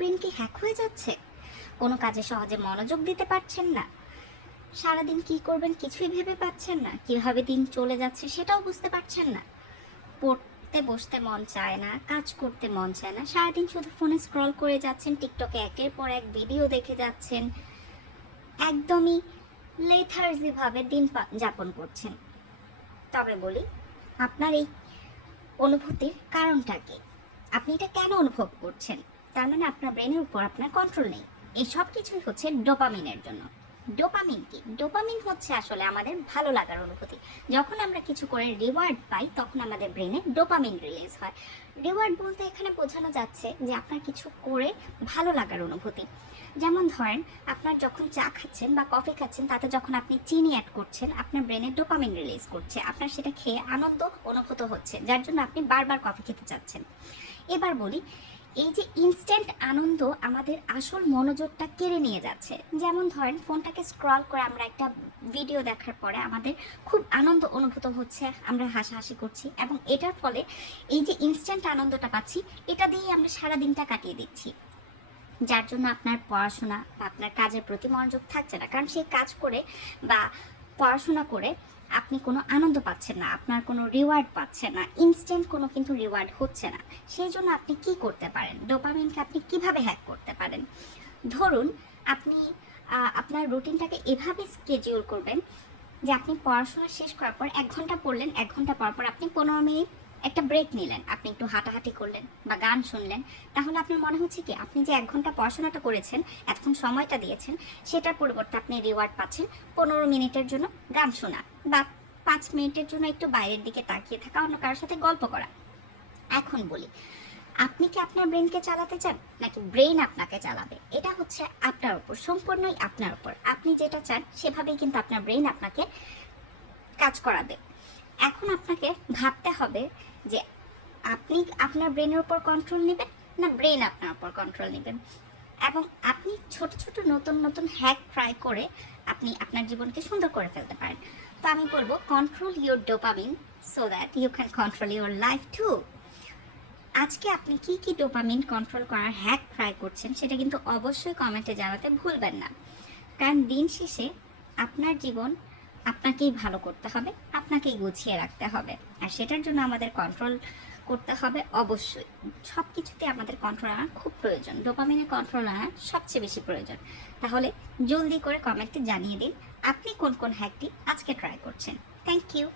Brain কি hack হয়ে যাচ্ছে? কোনো কাজে সহজে মনোযোগ দিতে পারছেন না, সারাদিন কি করবেন কিছুই ভেবে পাচ্ছেন না, কিভাবে দিন চলে যাচ্ছে সেটাও বুঝতে পারছেন না, পড়তে বসতে মন চায় না, কাজ করতে মন চায় না, সারাদিন শুধু ফোনে স্ক্রল করে যাচ্ছেন, টিকটকে একের পর এক ভিডিও দেখে যাচ্ছেন, একদমই লেথার্জিভাবে দিন যাপন করছেন। তবে বলি, আপনার এই অনুভূতির কারণটা কি? আপনি এটা কেন অনুভব করছেন? তার মানে আপনার ব্রেনের উপর আপনার কন্ট্রোল নেই। এই সব কিছুই হচ্ছে ডোপামিনের জন্য। ডোপামিন কি? ডোপামিন হচ্ছে আসলে আমাদের ভালো লাগার অনুভূতি। যখন আমরা কিছু করে রিওয়ার্ড পাই তখন আমাদের ব্রেনে ডোপামিন রিলিজ হয়। রিওয়ার্ড বলতে এখানে বোঝানো যাচ্ছে যে আপনার কিছু করে ভালো লাগার অনুভূতি। যেমন ধরেন, আপনার যখন চা খাচ্ছেন বা কফি খাচ্ছেন তাতে যখন আপনি চিনি অ্যাড করছেন, আপনার ব্রেনে ডোপামিন রিলিজ করছে, আপনার সেটা খেয়ে আনন্দ অনুভূত হচ্ছে, যার জন্য আপনি বারবার কফি খেতে চাচ্ছেন। এবার বলি, এই যে ইনস্ট্যান্ট আনন্দ আমাদের আসল মনোযোগটা কেড়ে নিয়ে যাচ্ছে। যেমন ধরেন, ফোনটাকে স্ক্রল করে আমরা একটা ভিডিও দেখার পরে আমাদের খুব আনন্দ অনুভূত হচ্ছে, আমরা হাসাহাসি করছি, এবং এটার ফলে এই যে ইনস্ট্যান্ট আনন্দটা পাচ্ছি, এটা দিয়েই আমরা সারা দিনটা কাটিয়ে দিচ্ছি, যার জন্য আপনার পড়াশোনা বা আপনার কাজের প্রতি মনোযোগ থাকছে না। কারণ সেই কাজ করে বা পড়াশোনা করে আপনি কোনো আনন্দ পাচ্ছেন না, আপনার কোনো রিওয়ার্ড পাচ্ছেন না, ইনস্ট্যান্ট কোনো কিন্তু রিওয়ার্ড হচ্ছে না। সেই জন্য আপনি কি করতে পারেন? ডোপামিনকে আপনি কিভাবে হ্যাক করতে পারেন? ধরুন, আপনি আপনার রুটিনটাকে এভাবে স্কেডিউল করবেন যে আপনি পড়াশোনা শেষ করার পর 1 ঘন্টা পড়লেন, 1 ঘন্টা পর পর আপনি 15 মিনিট একটা ব্রেক নিলেন, আপনি একটু হাঁটাহাঁটি করলেন বা গান শুনলেন। তাহলে আপনার মনে হচ্ছে কি, আপনি যে 1 ঘন্টা পড়াশোনাটা করেছেন, এতক্ষণ সময়টা দিয়েছেন, সেটার পরিবর্তে আপনি রিওয়ার্ড পাচ্ছেন 15 মিনিটের জন্য গান শোনা, বা 5 মিনিটের জন্য একটু বাইরের দিকে তাকিয়ে থাকা, অন্য কারোর সাথে গল্প করা। এখন বলি, আপনি কি আপনার ব্রেনকে চালাতে চান নাকি ব্রেন আপনাকে চালাবে? এটা হচ্ছে আপনার উপর, সম্পূর্ণই আপনার উপর। আপনি যেটা চান সেভাবেই কিন্তু আপনার ব্রেন আপনাকে কাজ করাবে। এখন আপনাকে ভাবতে হবে যে আপনি আপনার ব্রেনের উপর কন্ট্রোল নেবেন না ব্রেন আপনার উপর কন্ট্রোল নেবেন। এবং আপনি ছোট ছোট নতুন নতুন হ্যাক ট্রাই করে আপনি আপনার জীবনকে সুন্দর করে ফেলতে পারেন। তো আমি বলবো, control your dopamine so that you can control your life too. আজকে আপনি কি কি ডোপামিন কন্ট্রোল করার হ্যাক ট্রাই করছেন সেটা কিন্তু অবশ্যই কমেন্টে জানাতে ভুলবেন না। কারণ দিন শেষে আপনার জীবন আপনাকেই ভালো করতে হবে, আপনাকেই গুছিয়ে রাখতে হবে, আর সেটার জন্য আমাদের কন্ট্রোল করতে হবে। অবশ্যই সব কিছুতে আমাদের কন্ট্রোল আনা খুব প্রয়োজন, ডোপামিনে কন্ট্রোল আনা সবচেয়ে বেশি প্রয়োজন। তাহলে জলদি করে কমেন্টে জানিয়ে দিন আপনি কোন কোন হ্যাকটি আজকে ট্রাই করছেন। Thank you.